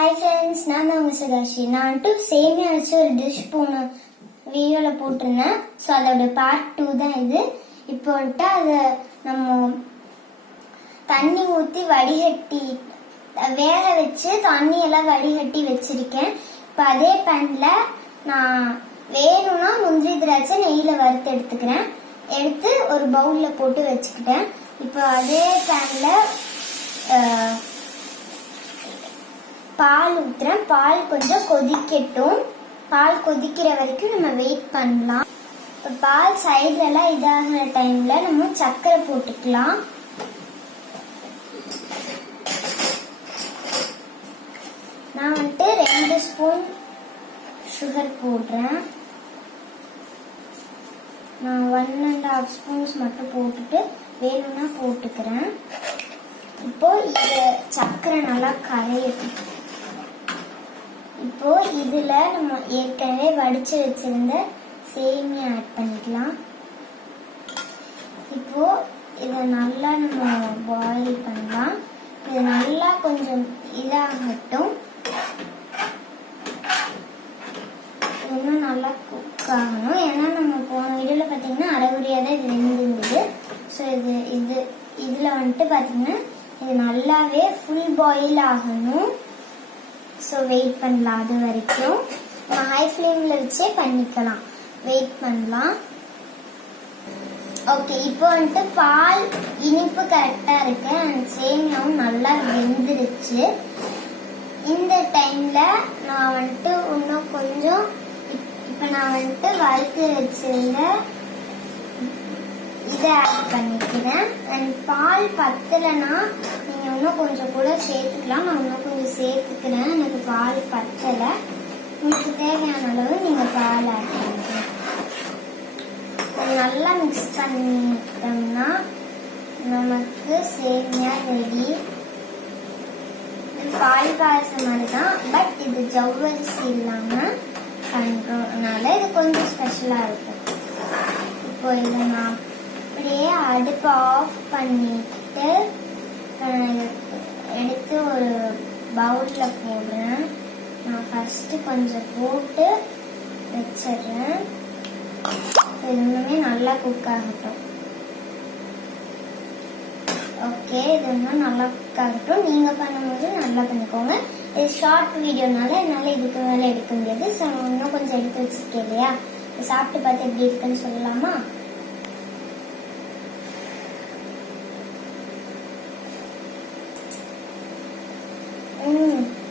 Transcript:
Hi friends, நான் தான் உங்கள் சுகாஷி. நான் சேமியா வச்சு ஒரு டிஷ் வீடியோவில் போட்டிருந்தேன். ஸோ அதோட பார்ட் 2 தான் இது. இப்போ அதை நம்ம தண்ணி ஊற்றி வடிகட்டி வேக வச்சு தண்ணியெல்லாம் வடிகட்டி வச்சிருக்கேன். இப்போ அதே பேனில் நான் வேணும்னா முந்திரி திராட்சை நெய்யில் வறுத்து எடுத்து ஒரு பவுலில் போட்டு வச்சுக்கிட்டேன். இப்போ அதே பேனில் பால் ஊற்றுறேன். பால் கொஞ்சம் கொதிக்கட்டும். பால் கொதிக்கிற வரைக்கும் நம்ம வெயிட் பண்ணலாம். இப்போ பால் சைட்லலாம் இதாகிற டைமில் நம்ம சர்க்கரை போட்டுக்கலாம். நான் 2 ஸ்பூன் சுகர் போடுறேன். நான் 1.5 ஸ்பூன்ஸ் மட்டும் போட்டுட்டு வேணும்னா போட்டுக்கிறேன். இப்போ இது சர்க்கரை நல்லா கரையட்டும். இப்போ இதுல நம்ம ஏற்கனவே வடிச்சு வச்சிருந்த சேமியா ஆட் பண்ணிக்கலாம். இப்போ இதை நல்லா நம்ம பாயில் பண்ணலாம். இது நல்லா கொஞ்சம் இதாகட்டும். இன்னும் நல்லா குக் ஆகணும். ஏன்னா நம்ம போன வீடியோல பார்த்தீங்கன்னா அரைகுறையாக தான் இது வெந்திருந்தது. ஸோ இதில் பார்த்தீங்கன்னா இது நல்லாவே ஃபுல் பாயில் ஆகணும். ஸோ வெயிட் பண்ணலாம். அது வரைக்கும் நம்ம ஹை ஃப்ளேமில் வச்சே பண்ணிக்கலாம். வெயிட் பண்ணலாம். ஓகே, இப்போ பால் இனிப்பு கரெக்டாக இருக்கு அண்ட் சேமியாவும் நல்லா வெந்துருச்சு. இந்த டைமில் நான் இன்னும் கொஞ்சம் இப்போ நான் வறுத்து வச்சிருந்த இதை ஆட் பண்ணிக்கிறேன். அண்ட் பால் பத்தலைன்னா நீங்கள் இன்னும் கொஞ்சம் கூட சேர்த்துக்கலாம். நான் இன்னும் கொஞ்சம் சேர்த்துக்கிறேன். எனக்கு பால் பத்தலை. உங்களுக்கு தேவையான அளவு நீங்கள் பால் ஆட் பண்ணிக்கலாம். நல்லா மிக்ஸ் பண்ணிட்டோம்னா நமக்கு சேமியா ரெடி. பால் பாயசம் மாதிரி தான், பட் இது ஜவ்வரிசி இல்லாமல் பண்ணுறதுனால இது கொஞ்சம் ஸ்பெஷலாக இருக்கும். இப்போ இதை நான் அப்படியே அடுப்பை ஆஃப் பண்ணிட்டு எடுத்து ஒரு பவுலில் போடுறேன். நான் ஃபஸ்ட்டு கொஞ்சம் போட்டு வச்சிடுறேன். இது நல்லா குக் ஆகட்டும். ஓகே, இது இன்னும் நல்லா குக் ஆகட்டும். நீங்கள் பண்ணும்போது நல்லா பண்ணிக்கோங்க. இது ஷார்ட் வீடியோனால என்னால் இதுக்கு மேலே எடுக்க முடியாது. ஸோ இன்னும் கொஞ்சம் எடுத்து வச்சிருக்கேன் இல்லையா, சாப்பிட்டு பார்த்து எப்படி இருக்குன்னு சொல்லலாமா?